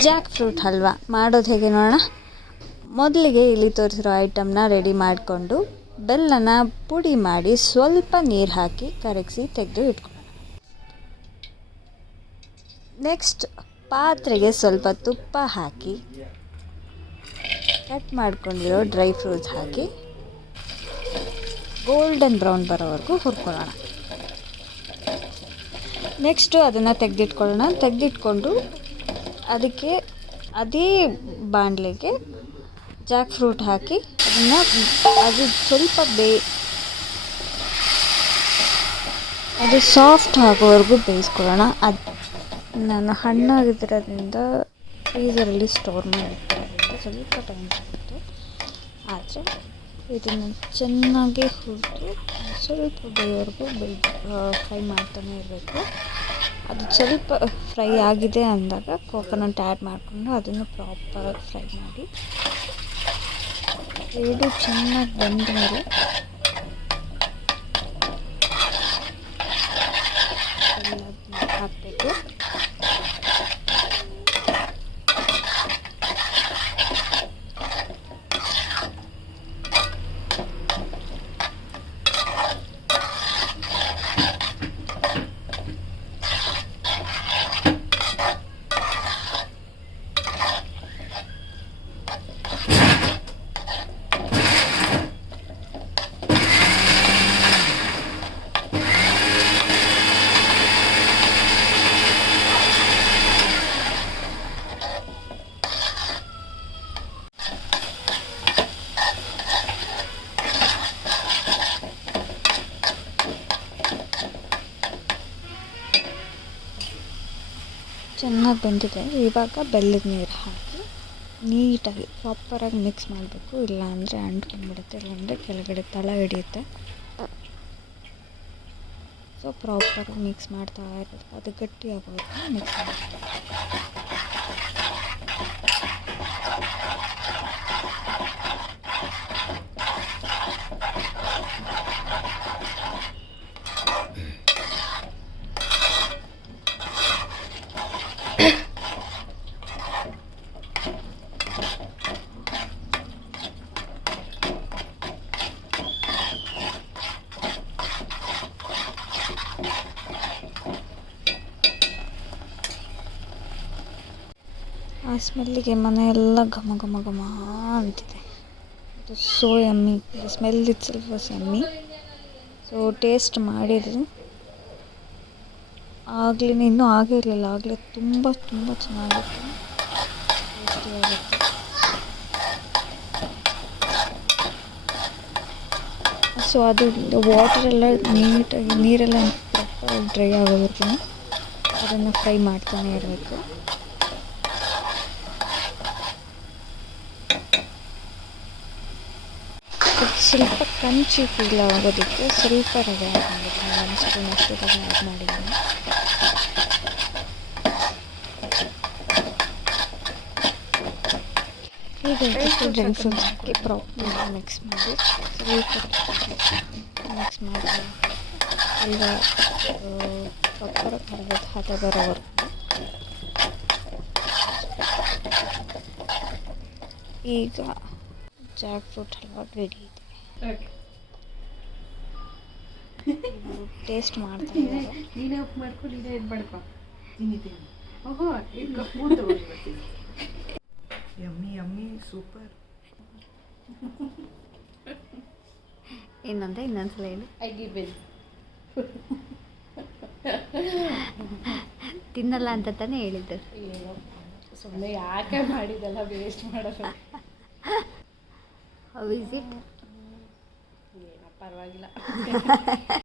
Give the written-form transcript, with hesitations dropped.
Jack fruit halwa ಮಾಡೋದು ಹೇಗೆ ನೋಡೋಣ. ಮೊದಲಿಗೆ ಇಲ್ಲಿ ತೋರಿಸಿರೋ ಐಟಮ್ನ ರೆಡಿ ಮಾಡಿಕೊಂಡು ಬೆಲ್ಲನ ಪುಡಿ ಮಾಡಿ ಸ್ವಲ್ಪ ನೀರು ಹಾಕಿ ಕರಗಿಸಿ ತೆಗೆದು ಇಟ್ಕೊಳ್ಳೋಣ. ನೆಕ್ಸ್ಟ್ ಪಾತ್ರೆಗೆ ಸ್ವಲ್ಪ ತುಪ್ಪ ಹಾಕಿ ಕಟ್ ಮಾಡ್ಕೊಂಡಿರೋ ಡ್ರೈ ಫ್ರೂಟ್ಸ್ ಹಾಕಿ ಗೋಲ್ಡನ್ ಬ್ರೌನ್ ಬರೋವರೆಗೂ ಹುರ್ಕೊಳ್ಳೋಣ. ನೆಕ್ಸ್ಟು ಅದನ್ನು ತೆಗೆದಿಟ್ಕೊಂಡು ಅದಕ್ಕೆ ಅದೇ ಬಾಣಲೆಗೆ ಜಾಕ್ ಫ್ರೂಟ್ ಹಾಕಿ ಅದು ಸ್ವಲ್ಪ ಅದು ಸಾಫ್ಟ್ ಆಗೋವರೆಗೂ ಬೇಯಿಸ್ಕೊಳ್ಳೋಣ. ನಾನು ಹಣ್ಣಾಗಿರೋದ್ರಿಂದ ಫ್ರೀಝರಲ್ಲಿ ಸ್ಟೋರ್ ಮಾಡಿರೋದ್ರಿಂದ ಸ್ವಲ್ಪ ಟೈಮ್ ಸಿಗುತ್ತೆ. ಆದರೆ ಇದನ್ನು ಚೆನ್ನಾಗಿ ಹುರಿದು ಸ್ವಲ್ಪ ಬೇಯೋವರೆಗೂ ಫ್ರೈ ಮಾಡ್ತಾನೆ ಇರಬೇಕು. ಅದು ಸ್ವಲ್ಪ ಫ್ರೈ ಆಗಿದೆ ಅಂದಾಗ ಕೋಕೋನಟ್ ಆ್ಯಡ್ ಮಾಡಿಕೊಂಡು ಅದನ್ನು ಪ್ರಾಪರ್ ಫ್ರೈ ಮಾಡಿ ಎರಡು ಚೆನ್ನಾಗಿ ಬೆಂದ ಮೇಲೆ ಹಾಕಬೇಕು. ಚೆನ್ನಾಗಿ ಬೆಂದಿದೆ. ಇವಾಗ ಬೆಲ್ಲದ ನೀರು ಹಾಕಿ ನೀಟಾಗಿ ಪ್ರಾಪರಾಗಿ ಮಿಕ್ಸ್ ಮಾಡಬೇಕು. ಇಲ್ಲಾಂದರೆ ಅಂಟ್ಕೊಂಡ್ಬಿಡುತ್ತೆ, ಇಲ್ಲಾಂದರೆ ಕೆಳಗಡೆ ತಳ ಹಿಡಿಯುತ್ತೆ. ಸೊ ಪ್ರಾಪರಾಗಿ ಮಿಕ್ಸ್ ಮಾಡ್ತಾ ಇರೋದು, ಅದು ಗಟ್ಟಿ ಆಗೋದು ಮಿಕ್ಸ್ ಮಾಡಬೇಕು. ಆ ಸ್ಮೆಲ್ಲಿಗೆ ಮನೆಯೆಲ್ಲ ಘಮ ಘಮ ಘಮ ಅಂತಿದೆ. ಇದು so yummy. The smell it self was yummy. So taste ಮಾಡಿದರೆ ಇನ್ನೂ ಆಗೇ ಇರಲಿಲ್ಲ, ಆಗಲೇ ತುಂಬ ತುಂಬ ಚೆನ್ನಾಗಿತ್ತು, ಟೇಸ್ಟಿಯಾಗಿತ್ತು. ಸೊ ಅದು ವಾಟರೆಲ್ಲ ನೀರೆಲ್ಲ ಪ್ರಾಪರಾಗಿ ಡ್ರೈ ಆಗೋವರೆಗೂ ಅದನ್ನು ಫ್ರೈ ಮಾಡ್ತಾನೆ ಇರಬೇಕು. ಸ್ವಲ್ಪ ಕಂಚಿ ಫೀಲ್ ಆಗೋದಕ್ಕೆ ಸ್ವಲ್ಪ ರವೆ ಆ್ಯಡ್ ಮಾಡಿದ್ದೀನಿ. 1 ಸ್ಪೂನ್ ಅಷ್ಟು ರವೆ ಆ್ಯಡ್ ಮಾಡಿದ್ದೀನಿ. ಈಗ ಡ್ರೈ ಫ್ರೂಟ್ಸ್ ಹಾಕಿ ಪ್ರಾಪರ್ ಮಿಕ್ಸ್ ಮಾಡಿ ಮಿಕ್ಸ್ ಮಾಡಿ ಎಲ್ಲ ಪ್ರಾಪರ್ ಹದ ಬರೋವರೆಗೂ. ಈಗ ಜಾಕ್ ಫ್ರೂಟ್ ಹಲ್ವಾ ರೆಡಿ ಇದೆ. ಟೇಸ್ಟ್ ಮಾಡ್ತಾ ಇದ್ದಾರೆ. ನೀನೇ ಉಪ್ಪು ಮಾಡ್ಕೊ, ನೀನೇ ಇದು ಮಾಡ್ಕೊ, ತಿಂತೀನಿ. ಓಹೋ ಯಮ್ಮಿ ಯಮ್ಮಿ ಸೂಪರ್. ಇನ್ನೊಂದ್ಸಲ ಹೇಳಿ. ತಿನ್ನಲ್ಲ ಅಂತ ತಾನೇ ಹೇಳಿದ್ದು. ಸುಮ್ಮನೆ ಯಾಕೆ ಮಾಡಿದೆಲ್ಲ ವೇಸ್ಟ್ ಮಾಡೋದು. How is it? ಏನೋ ಪರವಾಗಿಲ್ಲ.